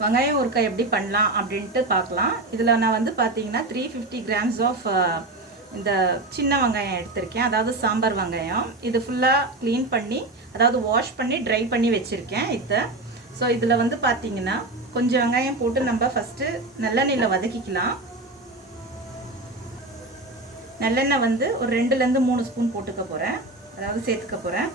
வெங்காயம் ஊறுகாய் எப்படி பண்ணலாம் அப்படின்ட்டு பார்க்கலாம். இதில் நான் வந்து பார்த்தீங்கன்னா 350 grams ஆஃப் இந்த சின்ன வெங்காயம் எடுத்திருக்கேன், அதாவது சாம்பார் வெங்காயம். இது ஃபுல்லாக க்ளீன் பண்ணி, அதாவது வாஷ் பண்ணி ட்ரை பண்ணி வச்சுருக்கேன் இதை. ஸோ இதில் வந்து பார்த்தீங்கன்னா கொஞ்சம் வெங்காயம் போட்டு நம்ம ஃபஸ்ட்டு நல்லெண்ணெயில் வதக்கிக்கலாம். நல்லெண்ணெய் வந்து ஒரு 2லேருந்து 3 ஸ்பூன் போட்டுக்க போகிறேன், அதாவது சேர்த்துக்க போகிறேன்.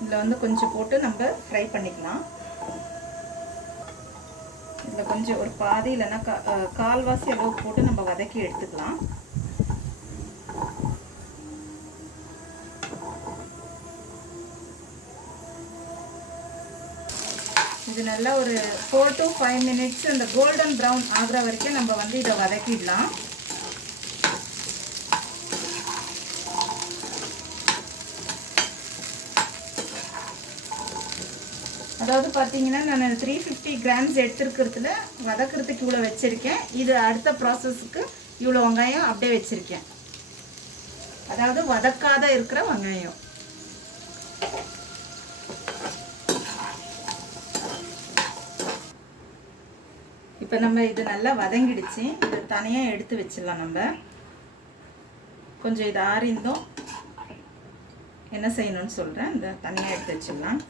இதில் வந்து கொஞ்சம் போட்டு நம்ம ஃப்ரை பண்ணிக்கலாம். இதில் கொஞ்சம் ஒரு பாதி இல்லைன்னா கால்வாசி அளவுக்கு போட்டு நம்ம வதக்கி எடுத்துக்கலாம். இது நல்லா ஒரு 4 to 5 minutes இந்த கோல்டன் ப்ரௌன் ஆகிற வரைக்கும் நம்ம வந்து இதை வதக்கிடலாம். அதாவது பார்த்தீங்கன்னா நான் 350 grams எடுத்துருக்கிறதுல வதக்கிறதுக்கு இவ்வளோ வச்சுருக்கேன். இது அடுத்த ப்ராசஸுக்கு இவ்வளோ வெங்காயம் அப்படியே வச்சுருக்கேன், அதாவது வதக்காத இருக்கிற வெங்காயம். இப்போ நம்ம இது நல்லா வதங்கிடுச்சு. இதை தனியாக எடுத்து வச்சிடலாம். நம்ம கொஞ்சம் இது ஆறிந்தோம் என்ன செய்யணும்னு சொல்கிறேன். இந்த தனியாக எடுத்து வச்சிடலாம்.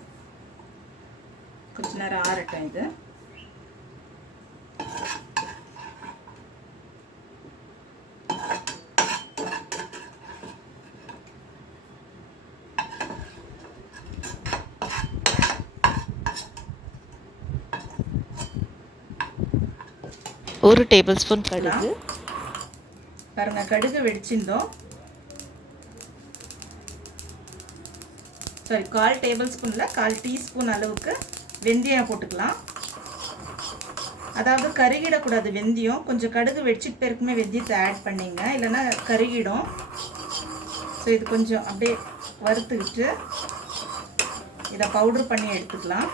கொஞ்ச நேரம் ஆறட்டும். இது ஒரு டேபிள் ஸ்பூன் கடுகு பாருங்க, கடுகு வெடிச்சிருந்தோம். சாரி, 1/4 டேபிள் ஸ்பூனில் 1/4 டீஸ்பூன் அளவுக்கு வெந்தயம் போட்டுக்கலாம். அதாவது கருகிடக்கூடாது வெந்தயம். கொஞ்சம் கடுகு வெடிச்சிட்டு பேருக்குமே வெந்தயத்தை ஆட் பண்ணிங்க, இல்லைன்னா கருகிடும். ஸோ இது கொஞ்சம் அப்படியே வறுத்துக்கிட்டு இதை பவுட்ரு பண்ணி எடுத்துக்கலாம்.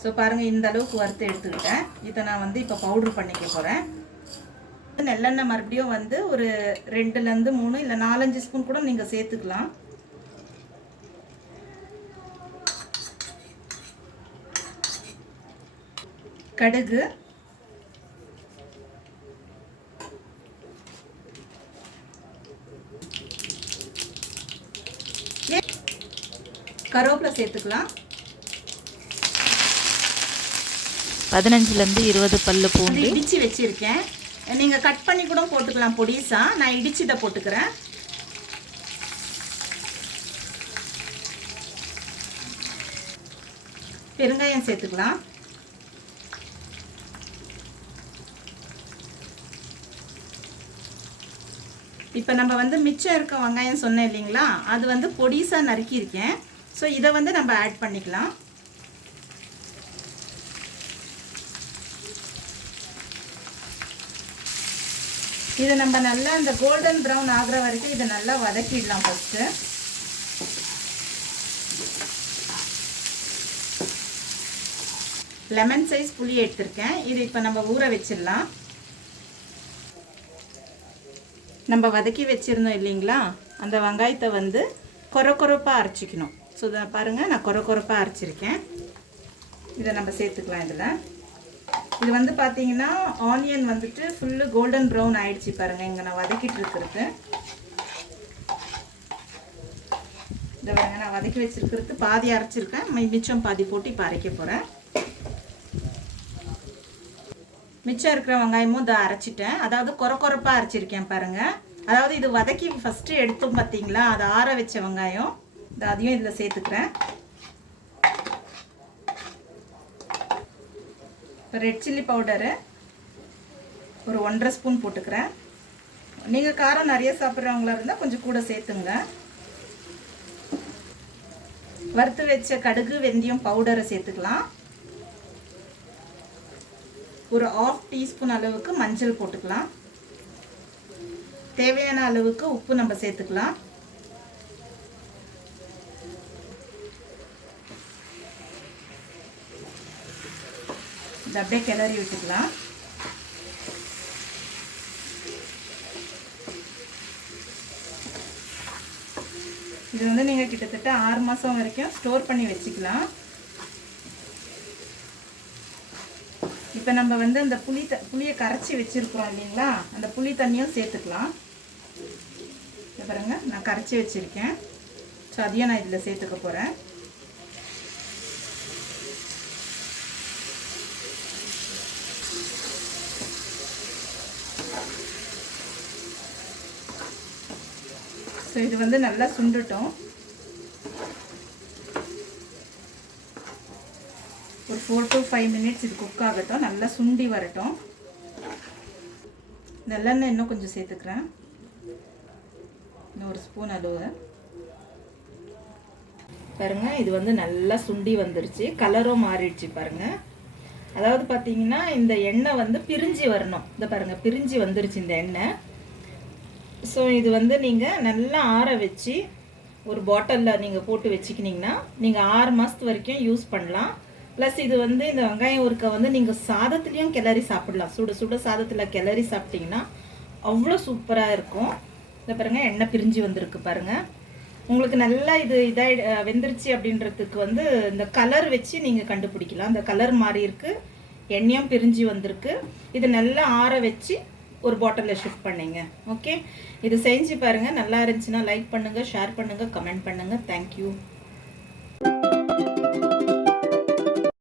ஸோ பாருங்கள், இந்த அளவுக்கு வறுத்து எடுத்துக்கிட்டேன். இதை நான் வந்து இப்போ பவுட்ரு பண்ணிக்க போகிறேன். நல்லெண்ணெய் மறுபடியும் வந்து ஒரு 2லேருந்து 3 இல்லை 4-5 ஸ்பூன் கூட நீங்கள் சேர்த்துக்கலாம். கடுகு, கருவேப்பிலை சேர்த்துக்கலாம். 15லேருந்து 20 பல்லு பூண்டு இடித்து வச்சுருக்கேன். நீங்கள் கட் பண்ணி கூட போட்டுக்கலாம் பொடிசா. நான் இடித்து இதை போட்டுக்கிறேன். பெருங்காயம் சேர்த்துக்கலாம். இப்போ நம்ம வந்து மிச்சம் இருக்க வெங்காயம் சொன்னேன் இல்லைங்களா, அது வந்து பொடிசா நறுக்கியிருக்கேன். ஸோ இதை வந்து நம்ம ஆட் பண்ணிக்கலாம். இதை நம்ம நல்லா இந்த கோல்டன் ப்ரௌன் ஆகிற வரைக்கும் இதை நல்லா வதக்கிடலாம். ஃபஸ்ட்டு லெமன் சைஸ் புளி எடுத்திருக்கேன். இது இப்போ நம்ம ஊற வச்சிடலாம். நம்ம வதக்கி வச்சுருந்தோம் இல்லைங்களா, அந்த வெங்காயத்தை வந்து கொரப்பாக அரைச்சிக்கணும். ஸோ இதை பாருங்கள், நான் கொரப்பாக அரைச்சிருக்கேன். இதை நம்ம சேர்த்துக்கலாம். இது வந்து பார்த்தீங்கன்னா ஆனியன் வந்துட்டு ஃபுல்லு கோல்டன் ப்ரௌன் ஆயிடுச்சு பாருங்கள். இங்கே நான் வதக்கிட்டு இருக்கிறது இதை பாருங்கள், நான் வதக்கி வச்சுருக்கிறது பாதி அரைச்சிருக்கேன், மிச்சம் பாதி போட்டு இப்போ அரைக்க போகிறேன். மிச்சம் இருக்கிற வெங்காயமும் இதை அரைச்சிட்டேன், அதாவது கொரப்பாக அரைச்சிருக்கேன் பாருங்கள். அதாவது இது வதக்கி ஃபஸ்ட்டு எடுத்தோம் பார்த்தீங்களா, அதை ஆற வச்ச வெங்காயம். அதையும் இதில் சேர்த்துக்கிறேன். இப்போ ரெட் சில்லி பவுடரு ஒரு 1.5 ஸ்பூன் போட்டுக்கிறேன். நீங்கள் காரம் நிறைய சாப்பிட்றவங்களா இருந்தால் கொஞ்சம் கூட சேர்த்துங்க. வறுத்து வச்ச கடுகு வெந்தயம் பவுடரை சேர்த்துக்கலாம். ஒரு 1/2 டீஸ்பூன் அளவுக்கு மஞ்சள் போட்டுக்கலாம். தேவையான அளவுக்கு உப்பு நம்ம சேர்த்துக்கலாம். இதை அப்படியே கிளறி விட்டுக்கலாம். இது வந்து நீங்கள் கிட்டத்தட்ட 6 மாதம் வரைக்கும் ஸ்டோர் பண்ணி வச்சுக்கலாம். இப்போ நம்ம வந்து அந்த புளியை கரைச்சி வச்சுருக்குறோம் இல்லைங்களா, அந்த புளி தண்ணியும் சேர்த்துக்கலாம். இதை பாருங்க, நான் கரைச்சி வச்சுருக்கேன். ஸோ அதையும் நான் இதில் சேர்த்துக்க போகிறேன். ஸோ இது வந்து நல்லா சுண்டட்டும். ஒரு 4 to 5 மினிட்ஸ் இது குக் ஆகட்டும், நல்லா சுண்டி வரட்டும். நல்லெண்ணெய் இன்னும் கொஞ்சம் சேர்த்துக்கிறேன், இன்னும் 1 ஸ்பூன் அளவு. பாருங்க, இது வந்து நல்லா சுண்டி வந்துருச்சு, கலரும் மாறிடுச்சு பாருங்க. அதாவது பார்த்தீங்கன்னா இந்த எண்ணெய் வந்து பிரிஞ்சு வரணும். இந்த பாருங்க, பிரிஞ்சு வந்துருச்சு இந்த எண்ணெய். ஸோ இது வந்து நீங்கள் நல்லா ஆற வச்சு ஒரு பாட்டிலில் நீங்கள் போட்டு வச்சுக்கினீங்கன்னா நீங்கள் 6 மாதத்து வரைக்கும் யூஸ் பண்ணலாம். ப்ளஸ் இது வந்து இந்த வெங்காயம் உருக்கை வந்து நீங்கள் சாதத்துலேயும் கிளறி சாப்பிடலாம். சுட சுட சாதத்தில் கிளறி சாப்பிட்டிங்கன்னா அவ்வளோ சூப்பராக இருக்கும். இதை பாருங்கள், எண்ணெய் பிரிஞ்சு வந்திருக்கு பாருங்கள். உங்களுக்கு நல்லா இது வெந்துருச்சு அப்படின்றதுக்கு வந்து இந்த கலர் வச்சு நீங்கள் கண்டுபிடிக்கலாம். இந்த கலர் மாறி இருக்குது, எண்ணெயும் பிரிஞ்சு வந்திருக்கு. இது நல்லா ஆற வச்சு ஒரு பாட்டிலில் ஷிஃப்ட் பண்ணிங்க. ஓகே, இது செஞ்சு பாருங்கள். நல்லா இருந்துச்சுன்னா லைக் பண்ணுங்கள், ஷேர் பண்ணுங்கள், கமெண்ட் பண்ணுங்கள். தேங்க்யூ.